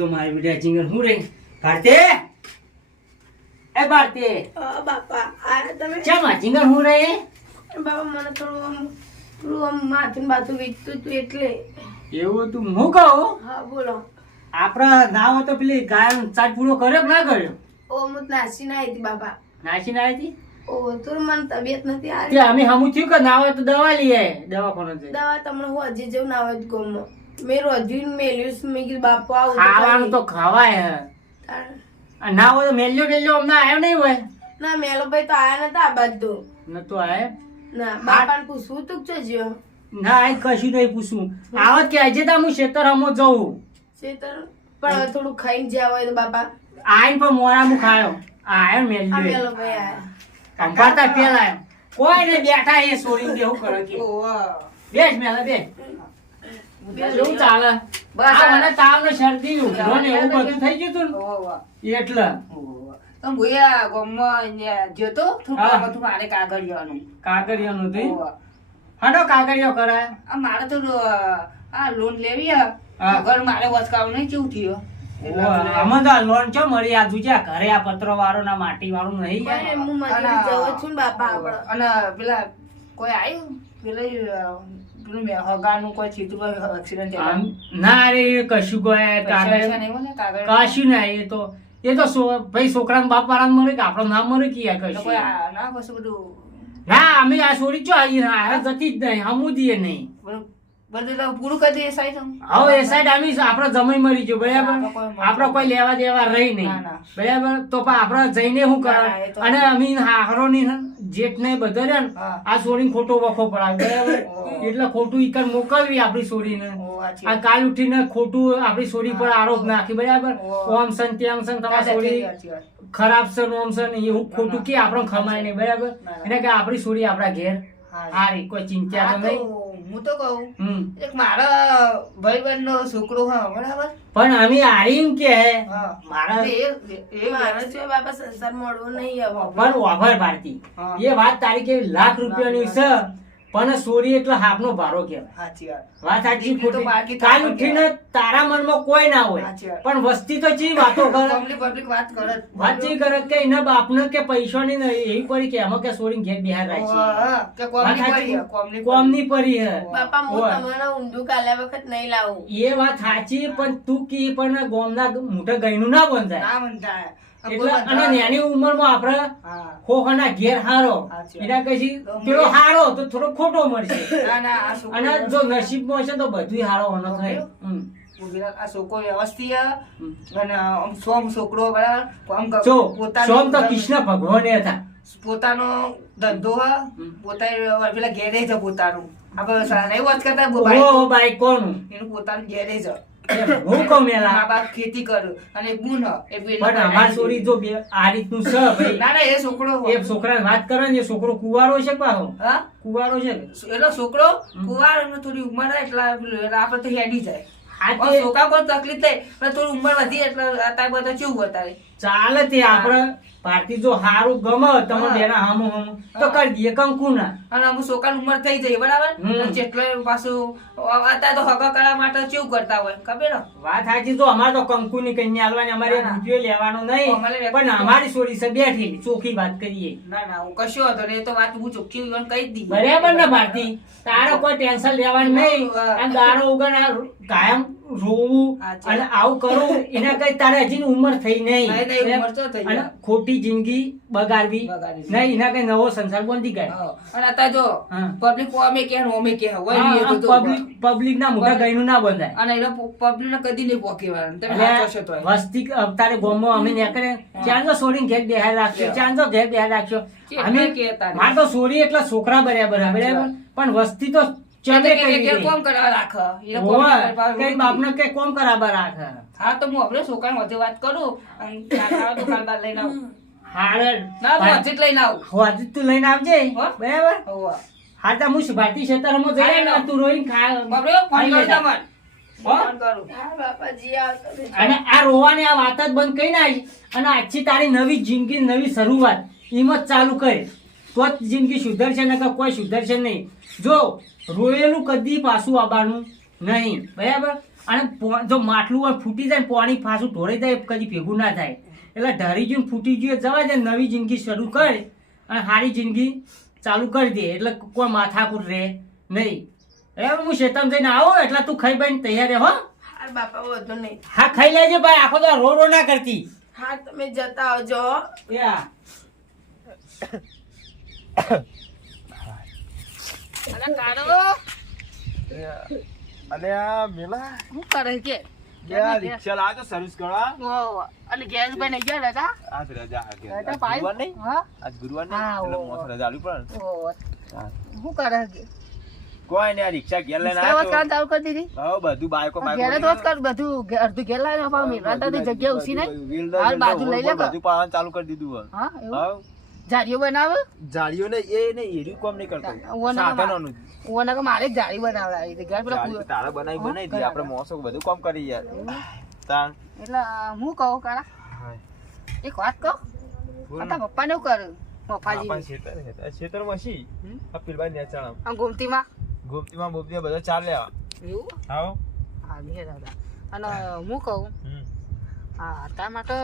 તો મારી બેટા જીંગર હું રે ભારતી એ ભારતી બાપા આ તમે ચા જીંગર હું રે બાપા મને થોડું માથું બાથું વીકતું હતું એટલે એવું તું હું કહું હા બોલો આપડા ના હોય તો પેલી ગાય ચાટ પૂરો કર્યો કે ના કર્યો ઓ હું નાસી ના હતી બાપા નાસી ના આવી ઓ તો મને તબિયત નથી આ હતી અમે હમું થયું કે ના હોય તો દવા લઈ આય દવાખાને જઈ દવા તમને હું હજી જેવું ના હોય ગમો મેં રોજ્યું મેલ્યું મેં કીધું બાપુ આવું ખાવાનું તો ખવાય હે આ ના હોય તો મેલ્યો અમને આવ્યો નહીં હોય ના મેલો ભાઈ તો આયા નતા આ બધું નતો આયો ના બાપાને પૂછવું તું છો જ્યો ના આ કશું નહીં પૂછવું આવત કે આજે તો હું ખેતર હમો જવું શેતર પણ હવે થોડું ખાઈને જ્યાં હોય તો બાપા આઈને પણ મોરા હું ખાયો આયો આ મેલ્યો મેલો ભાઈ આયા કંપાતા પેલા કોઈ ને બેઠા એ છોડીને દેવું કરે કે બેસ મેલા બે શું ચાલે બસ મને તાવ ને શરદી ઉધરો ને એવું બધું થઈ ગયું તું ને એટલે તમે ભૂયા ગામમાં જતો થોડું મારે કાગળિયાનું કાગળિયાનું થઈ હાડો કાગળિયો કરાય આ મારે તો આ લોન લેવી ઘર મારે વચકાવું નહીં કેવું થયું આમાં તો લોન ચો મળી આ દુજા ઘરે આ પત્રો વાળો ના માટી વાળું નહીં ભાઈ હું મજૂરી જવું છું ને બાપા આપણે અને પેલા કોઈ આવ્યું પેલું હગાનું કોઈ ચિત્ર એક્સિડન્ટ ના રે કશું કોઈ કશું ના એ તો ભાઈ છોકરા બાપ વાળા મરે કે આપડે નામ મરે કે કશું ના પછી બધું ના અમે આ છોડી ચો આવી જતી જ નહીં હમું દઈએ નહીં બધું પૂરું કરી દઈએ સાઈડ હવે એ સાઈડ અમે આપડે જમાઈ મરી ગયો બરાબર આપડે કોઈ લેવા દેવા રહી નહીં બરાબર તો પણ આપડે જઈને શું કરે અને અમે હારો ની જેઠ ને બધો રે આ છોડીને ખોટો વખો પડાવે બરાબર એટલે ખોટું ઈકર મોકલવી આપડી છોડીને આ કાલ ઉઠીને ખોટું આપડી છોડી પર આરોપ નાખી બરાબર ઓમ સન તેમ સન તમારી છોડી ખરાબ છે ઓમ છે એવું ખોટું કે આપણને ખમાય નહીં બરાબર એટલે કે આપડી છોડી આપડા ઘેર હારી કોઈ ચિંતા તો નહીં હું તો કહું એક મારા ભાઈબંધ નો છોકરો હા બરાબર પણ અમે હારી કે મારા મારે જો બાપા સંસાર મળવો નહીં હવે પણ વાભર ભારતી એ વાત તારી કે લાખ રૂપિયાની છે પણ સોરી એટલે હાફનો ભારો કહેવાય સાચી વાત સાચી ખોટી કાલ ઉઠીને તારા મનમાં કોઈ ના હોય પણ વસ્તી તો ચી વાતો કરે પબ્લિક વાત કરે વાત ચી કરે કે એના બાપને કે પૈસા ની એવી પડી કે એમાં કે સોરી ઘેર બિહાર રાખી કોમની પરી હે બાપા હું તમારા ઊંધું કાલે વખત નહીં લાવું એ વાત સાચી પણ તું કી પણ ગોમના મોટા ગયનું ના બંધાય ના બંધાય એટલે અને નાની ઉંમરમાં આપણે ખોખાના ઘેર હારો એના કશી પેલો હારો તો થોડો ખોટો મળશે અને જો નસીબમાં હશે તો બધું હારો હોનો થાય આ છોકરો વ્યવસ્થિત અને સોમ છોકરો બરાબર સોમ તો કૃષ્ણ ભગવાન હતા પોતાનો ધંધો પોતા પેલા ગેરેજ પોતાનું આપડે વાત કરતા બાઈક કોનું એનું પોતાનું ગેરેજ હું કહું મેલા મા બાપ ખેતી કરું અને ગુણ પણ અમાર છોરી જો આ રીતનું છે ભાઈ ના ના એ છોકરો એ છોકરાને વાત કરે ને એ છોકરો કુવારો છે પાછો કુવારો છે એટલો છોકરો કુવારો થોડી ઉંમર એટલે આપડે તો હેડી જાય છોકરા કોઈ તકલીફ થાય પણ થોડી ઉંમર વધી એટલે અત્યારે બધા કેવું અત્યારે ચાલે તે આપડે પાર્ટી જો હારું ગમે તમે બેના હામો હામો તો કરી દઈએ કંકુ ના અને અમુક છોકરાની ઉંમર થઈ જાય બરાબર જેટલો પાછું અત્યારે તો હગા કરવા માટે કેવું કરતા હોય ખબર વાત સાચી તો અમારે તો કંકુ ની કન્યા આલવાની અમારે રૂપિયો લેવાનો નહીં પણ અમારી છોડી છે બેઠી ચોખ્ખી વાત કરીએ ના ના હું કશો હતો ને એ તો વાત હું ચોખ્ખી કહી દી બરાબર ને ભારતી તારો કોઈ ટેન્શન લેવાનું નહીં અને દારો ઉગણ કાયમ રોવું અને આવું કરું એના કઈ તારે હજી ઉંમર થઈ નહીં અને ખોટી જિંદગી બગાડવી નહીં એના કઈ નવો સંસાર બંધી ગયા અને અત્યારે જો પબ્લિક ઓમે કે ઓમે કે પબ્લિક ના મોટા ગયનું ના બંધાય અને એનો પબ્લિક ને કદી નહીં પોકેવાનું વસ્તી તારે ગામમાં અમે નીકળે ચાંદો છોડીને ઘેર બેહાર રાખશો ચાંદો ઘેર બેહાર રાખશો અમે મારે તો છોડી એટલે છોકરા બરાબર પણ વસ્તી તો કોમ કરવા રાખે બાપને કે કોમ કરાવવા રાખે હા તો હું આપણે છોકરા વધે વાત કરું અને દુકાન બાર લઈને આવું તું લઈને આવજે બરાબર હા તો હું ભારતી ક્ષેત્રમાં જઈ તું રોઈને અને આ રોવાની આ વાત જ બંધ કરી નાખી અને આજથી તારી નવી જિંદગી નવી શરૂઆત હિંમત ચાલુ કરે તો જ જિંદગી સુધરશે ને કોઈ સુધરશે નહીં જો રોયેલું કદી પાછું આવવાનું નહીં બરાબર અને જો માટલું હોય ફૂટી જાય ને પાણી પાછું ઢોળાઈ જાય કદી ભેગું ના થાય એટલે ઢરી ગયું ફૂટી ગયું જવા દે નવી જિંદગી શરૂ કરે અને સારી જિંદગી ચાલુ કરી દે એટલે કોઈ માથાકૂટ રહે નહીં. હવે હું શેતાન જઈને આવો એટલે તું ખાઈ બાઈને તૈયાર રહે હો. હા બાપા વધુ નહીં. હા ખાઈ લેજે ભાઈ આખો તો રો ના કરતી. હા તમે જતા આવજો હો. યા અને આ મેલા શું કરે કે ગયા રિક્ષા લાવજો સર્વિસ કરવા. અને ગેસ ભાઈ નહીં ગયા હતા આજ રજા આ ગયા. રજા આજ પાડી? ગુરુવાર નહીં? હા આજ ગુરુવાર નહીં? હા, એટલે ઓ. મોસ રજા આલવી પડે ને. હા. શું કરે કે કોઈ નહીં, આ રિક્ષા ઘેર લઈને રિક્ષા આવ્યો ચાલુ કરી દીધી તો. હા, બધું બાઈકો ઘેરે તો જ કર બધું અડધું ઘેર લાવીને પાછું મેળવાતા તો જગ્યા ઓછી નહીં હાલ બાજુ લઈ લે બધું પાવાનું ચાલુ કરી દીધું હોય. હા એવું હા. જારીઓ બનાવે જાળીઓ ને એ ને એર્યું કામ નહીં કરતો. ઓના સાધનોનું જ. ઓના કે મારે જ જાળી બનાવડાવી હતી ઘેર પેલા જાળી તો તારે બનાવી દે. આપણે મોસો બધું કામ કરી યાર. તાણ. એટલે હું કહું કાળા હા. એક વાત કહું બોલ આ ને. પપ્પા ને કર્યું આપણા મફાજી ખેતરમાં છી. આ પેલભાઈ નેચાણા. આમ ગોમતીમાં ગોમતીમાં બોમતીમાં બધા ચાલે આ. એવું આવો. હા લે દાદા અને હું કહું હમ. હા તાર માટે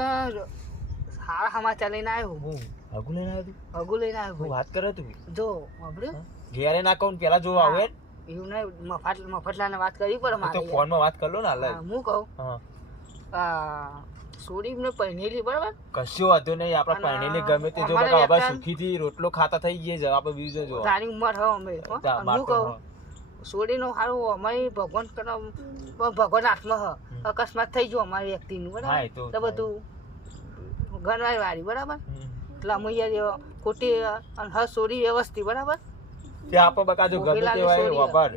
સારા સમાચાર લઈને આવ્યો હું હગુ લઈને આવ્યો તું? હગુ લઈને હું આવ્યો વાત કરે તું. જો સાંભળ્યું ઘેરે ના કહું પેલા જોવા આવે ને. એવું નહીં મફતલાને વાત કરવી પડે તો મારે ફોનમાં વાત કર લો ને હાલ જ. હા, હું કહું હા. સોડીને પહેરેલી બરાબર કશું વાંધો નહીં. આપણે અને પરણેલી ગમે તે જો અમારે બકા હવે એકદમ- સુખીથી રોટલો ખાતા થઈ ગયા છે. આપણે બીજું જો તારી ઉંમર હવે અમે હો. તા અને હું માટો, કહું સોડીનો સારું અમારી ભગવાન ભગવાન હાથમાં હ અકસ્માત થઈ ગયો અમારી વ્યક્તિનું હા, બરાબર એ તો તો બધું ગણવાય વાળી બરાબર હમ. એટલે અમે યાર ખોટી અને હ સોડી વ્યવસ્થિત બરાબર તે આપણે બકા જો ગમે મોગેલાની તે હોય સોરી. વાપર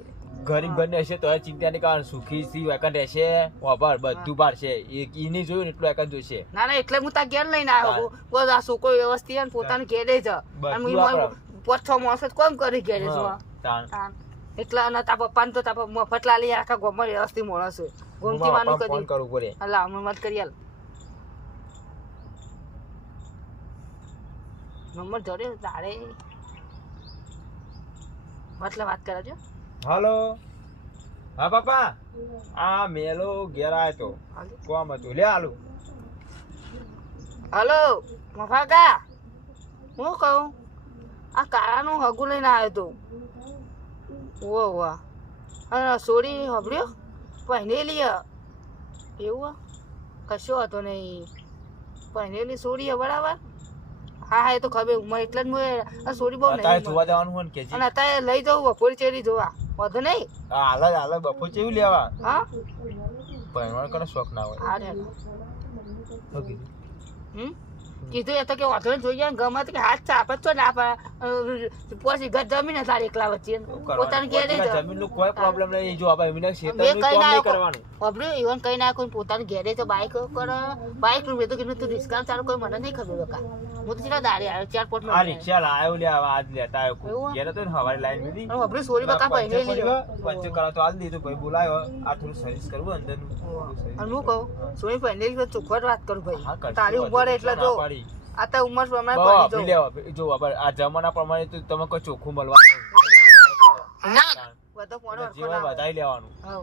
ગરીબ ઘરને હશે તો ચિંતા નહીં કારણ સુખી થી વેકન રહેશે વાપર બધું બાર છે એ નહીં જોયું ને એટલું વેકન જોશે. ના ના એટલે હું તાર ઘેર લઈને આવ્યો બસ આ છોકરો વ્યવસ્થિત છે ને પોતાનું ઘેરે છે અને બધું આપણે. પાંચ છ માણસો જ કોમ કરી ઘેરે છો હા, તાણ. એટલે અને તા પપ્પાને તો તા મફત લાલી આખા ગામમાં વ્યવસ્થિત માણસ છે ગોમતી હું માનું આપણને ફોન કદી કરવું પડે. અલા અમે મત કરી આલ નંબર જોડે તારે મતલબ વાત કરાજો હાલો. હા પપ્પા. આ મેલો ઘેર આવ્યો તો કોમ હતું લે આલુ. હલો મફાકા હું કહું આ કાળાનું હગું લઈને આવ્યો તો ઓ વાહ અને સોરી હબળ્યો પહેરેલી એવું કશો હતો નહીં પહેરેલી સોરી બરાબર હા હા એ તો ખબર ઉંમર એટલે જ હું સોરી બહુ અત્યારે નહીં જોવા જવાનું હોય ને કે અને અત્યારે લઈ જવું બપોર ચેરી જોવા વધુ નહીં હાલ જ હાલ જ બપોર જેવું લેવા હા પણ કને શોખ ના હોય. હા રે શું કીધું? કીધું એ તો કે વાંધો નહીં જોઈએ ગમે તો કે હાથ ચાપ જ તો ના પડે પછી ઘર જમીને તારે એકલા વચ્ચે પોતાનું ઘેરે જ જમીનનું કોઈ પ્રોબ્લેમ નહીં. જો આપણે એમને મેં ખેતરનું કઈ કામ નહીં ના કરવાનું. ખબર ઇવન કઈ ના કોઈ પોતાનું ઘેરે તો બાઈક કરે બાઈક નું મેં તો કીધું તું રિસ્કા ચાલુ કોઈ મને નહીં ખબર કા હું તો સીધા દાડી આવ્યો ચાર પોટ આ રિક્ષા લાવ્યો લે હવે આજ લેતા આવ્યો. એવું? ઘેર હતો ને હવારી લાઈન મેલી. ખબર સોરી બકા પહેરે લીધો પંચર કરાવ તો આજ દીધું ભાઈ બોલાયો. આ થોડું સર્વિસ કરવું અંદરનું. અને હું કહું સોરી પહેરે લીધો ચોખ્ખો વાત કરું હા, ભાઈ કરશું. તારી ઉંમર એટલે ના જો પાડી. આ તો ઉંમર પ્રમાણે બાવા, પડી પી જાઉં. લેવા. જો આપણે આ જમાના પ્રમાણે તો તમે કોઈ ચોખ્ખું મળવાનું. ના બધો પોણો હરખો જીવન ના હોય. વધારી લેવાનું. હા,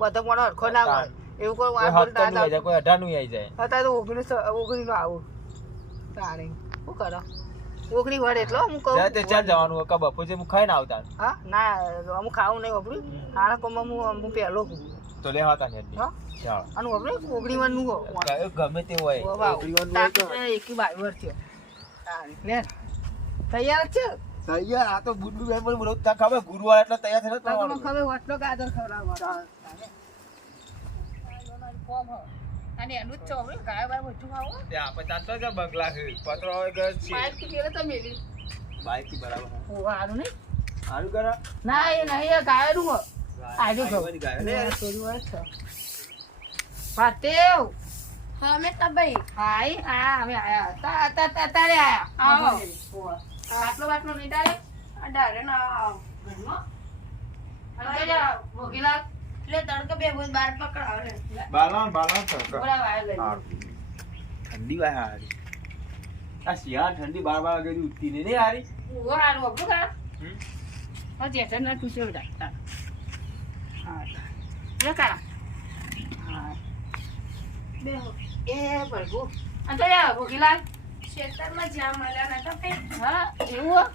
બધો પોણો હરખો ના હોય એવું કોઈ કોઈ વાત 17 નું બોલતા આવી જાય, કોઈ 18 નું આવી જાય. અત્યારે તો 19 નું આવું તારે શું કરો 19 વડે એટલો હું કહું ત્યાં તે ચાલ જવાનું હોય, કા બપોર હું ખાઈને આવતા. હા ના અમુક ખાવું નહીં વાપર્યું સારા કોમમાં હું પહેલો છું તો લેવા હતા ને હા ચાલો. અને વાપર્યું 19 નું કયું ગમે તે હોય. 21 નું હોય તો એકી બાર થયો લે તૈયાર જ છે તૈયાર. આ તો બુડુ બેન પણ બોલો તા ખબર ગુરુવાર એટલે તૈયાર થઈને જ તમને આવવાનું. ખબર વાટલો ગાજર ખવડાવવાનો અને એનું જ છો ગાય બાય બધું ખાવો ત્યાં આપણે તાતો જ બંગલા છે. પત્રો હોય ઘર છે. બાઈક થી ગયેલો તો મેલી બાઈક થી બરાબર. ઓ હારું નહીં સારું કરા. ના એ નહીં એ ગાયનું હો આજુ ખાવ ગાયવાની ગાય લે. થોડી વાર છે પાટેવ હા મેં ભાઈ હાય આ અમે આયા તારે આયા આવો. આટલો બાટલો નહીં તારે અઢારે ના ઘરમાં અને કઈ મોગીલા એટલે તડકો બે બહુ બાર પકડાવે બાલાન બાલાન સરકા. બોલા વાય લઈ ઠંડી વાય હારી. આ શિયાળ ઠંડી 12 વાગે સુધી ઉઠતી નહીં હારી. ઓ હારું અબુ કા હમ. હા જેઠા ના તું છે બેટા હા લે કા બેહો. એ પ્રભુ આ તો યાર ભોગીલાલ ખેતરમાં જ્યાં મળ્યા નતા કઈ. હા એવું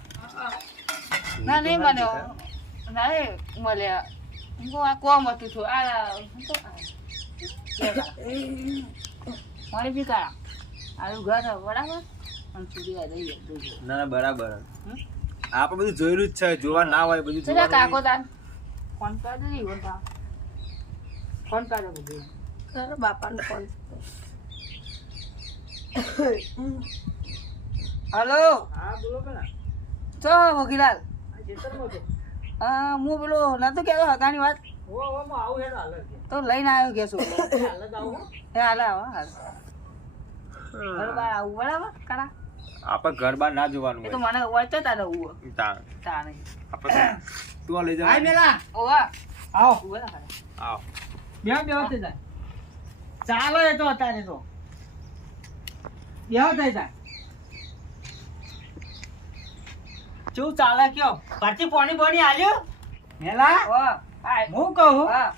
ના નહીં મળ્યો ના એ મળ્યા હું આ કોમ હતું છું આ મારી બી કાળા આવું ઘર બરાબર અને સુધી આ દઈએ ના ના બરાબર આપણે બધું જોયેલું જ છે જોવા ના હોય બધું ચલા કાકો તાન ફોન કર દે ઈવન તા ફોન કર દે બધું તારા બાપાનો ફોન. હાલો હા બોલો પેલા ચો વકીલાલ ખેતરમાં તો હું પેલો નતો કહેતો હગાની વાત ઓ હું આવું હેડ હાલ તો લઈને આવ્યો કેસો હાલ જ આવું એ હાલે આવો હાલ બરાબર આવું બરાબર કાળા આપણે ઘર બાર ના જોવાનું એ તો મને હોય તો તારે ઉવો તાણ તા નહીં આપણે તું આ લઈ જા હાય મેલા ઓવા આવો ઉવો ના ખાય આવ બેહો બેહો થઈ જાય ચાલો એ તો અત્યારે તો બેહો થઈ જાય શું ચાલે કયો પાછી પાણી પાણી આલ્યો મેલા ઓવા હાય હું કહું હા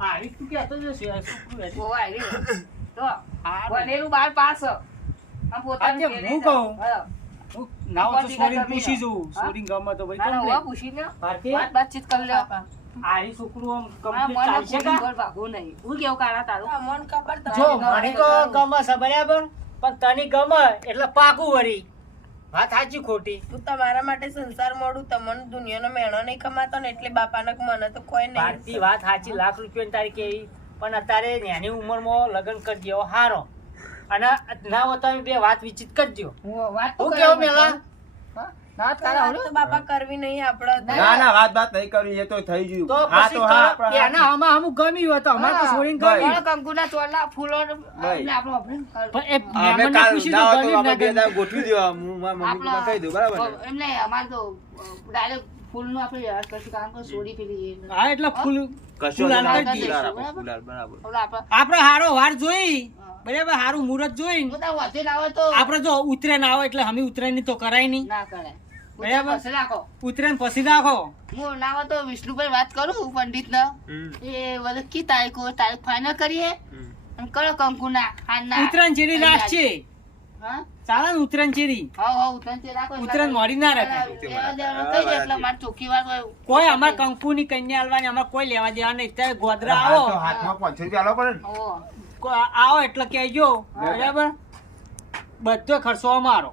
આવી તું કહેતો જ હશે, છોકરું હશે. ઓવા આવી તો હા, બનેલું બાર પાસ આ પોતાનું આજે ઘેરે હું છે. કહું. હા. હું નાવ તો ઉપર સોરીને ટીકા પૂછી કરી જોઉં. હા? સોરીને ગમે તો ભાઈ ના, ના, complete. ઓવા પૂછી લ્યો. ભારતી, વાતચીત કરી લ્યો. આરી છોકરું આમ હા, complete મને ચાલશે પૂરી કા? ઘર ભાગવું નહીં. હું કેવું કાળા તારું? અમોને ખબર તો જો નથી. મને તો ગમે છે બરાબર પણ તને ગમે એટલે પાકું વળી વાત સાચી ખોટી હું તમારા માટે સંસાર મોડું તમને દુનિયાનો મેણો નહીં કમાતો ને એટલે બાપાને કે મને તો કોઈ નહીં. ભારતી વાત સાચી લાખ રૂપિયાની તારી કેવી પણ અત્યારે નાની ઉંમરમાં લગ્ન કરી દેવો હારો અને ના હોય તો બે વાત વિચિત કરજો હું વાત તો હું કરવા કેવું માંગુ મેલા? છું. હા? ના જ તો કાળા વાત આવડ્યું? તો બાપા કરવી નહીં આપણે. ના ના વાત નહીં કરવી એ તો થઈ ગયું તો હા પછી તો હા તો આપણે એના આમાં અમુક ગમ્યું હોય તો અમારે તો હા. છોડીને ભાઈ. ગમ્યું પણ કંકુના ચોળના ફૂલો ભાઈ. એટલે આપણો આપણે પણ એ અમે મહેમાનને કાલ પૂછી ના તો હોય તો ગમ્યું આપણે બે ના દાડા ગોઠવી દેવા હું મારા મમ્મી પપ્પાને કહી દઉં બરાબર ને? એમને અમારે તો ડાયરેક્ટ ફૂલનું આપણે વ્યવહાર કરશું કારણ કે સોડી પેલી એ ગમ્યું. હા એટલે ફૂલ કશો ફૂલ ના આનંદ ફૂલાર દઈશું, આપો, બરાબર? ફૂલાર, બરાબર ઓલા આપણે આપણે હારો વાર જોઈ હા. બરાબર હારું મુહૂર્ત જોઈ બધા વધે ના હોય તો આપણે જો ઉતરેન આવે એટલે અમે ઉતરેન તો કરાય નહીં ના કરાય. બરાબર. પછી રાખો ઉતરેન પછી રાખો હું ના હોય તો વિષ્ણુભાઈ વાત કરું પંડિત ને હમ, એ બધું કી તારીખ ફાઇનલ કરીએ હમ. અને કરો કંકુના હાલના ઉતરેન ચેરી રાખશે હા ચાલે ને ઉતરેન ચેરી હા ઉતરાણ તે રાખો ઉતરેન મોડી ના રાખે લેવા દેવાનું કહી દે એટલે મારે ચોખ્ખી વાત હોય કોઈ અમાર કંકુની કન્યા આલવાની અમાર કોઈ લેવા દેવા નહીં ત્યારે ગોધરા હા, તો આવો હાથમાં 500 રૂપિયા આલવા પડે ને? ઓહો. આવો એટલે કહેજો બરાબર બધો ખર્ચો અમારો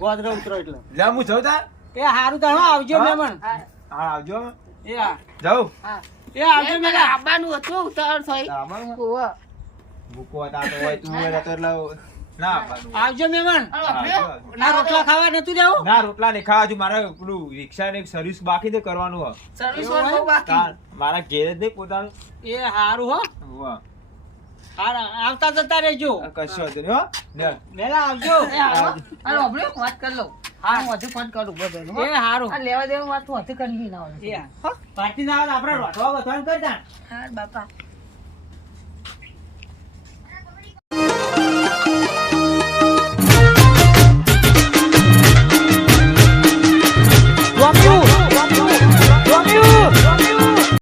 ગોધરા ઉતરો એટલે લે હું જાઉં તાર? એ હારું તારો આવજો હા? મહેમાન હા હા આવજો એ હા જાઉં હા એ આવજો એ મેલા આવવાનું હતું ઉતાવળ થઈ આવવાનું? ઓહો. ભૂકો હતા તો હોય તું હોય તો એટલે ના આવવાનું. આવજો મહેમાન અને હા, વાપર્યો? આવજો. ના રોટલા ખાવા નતું જવું ના રોટલા નહીં ખાવા હજુ મારે પેલું રિક્ષા ને સર્વિસ બાકી તો કરવાનું હોય સર્વિસ એવું વાળો હોય? બાકી તાર મારા ઘેર જ નહીં પોતાનું એ હારું હો વાહ. હારા આવતા જતા રહેજો આ કશો વાંધો નહીં હો ને. મેલા આવજો એ હાલો. હાલો, વાપર્યો? વાત કરી લઉં હા હું હજુ ફોન કરું બધું એ હારું આ લેવા દેવા વાત તો હજુ કરવી ના હોય એ હા પાર્ટી ના આવે તો આપણે રોટવા બધાને કરી દા હા બાપા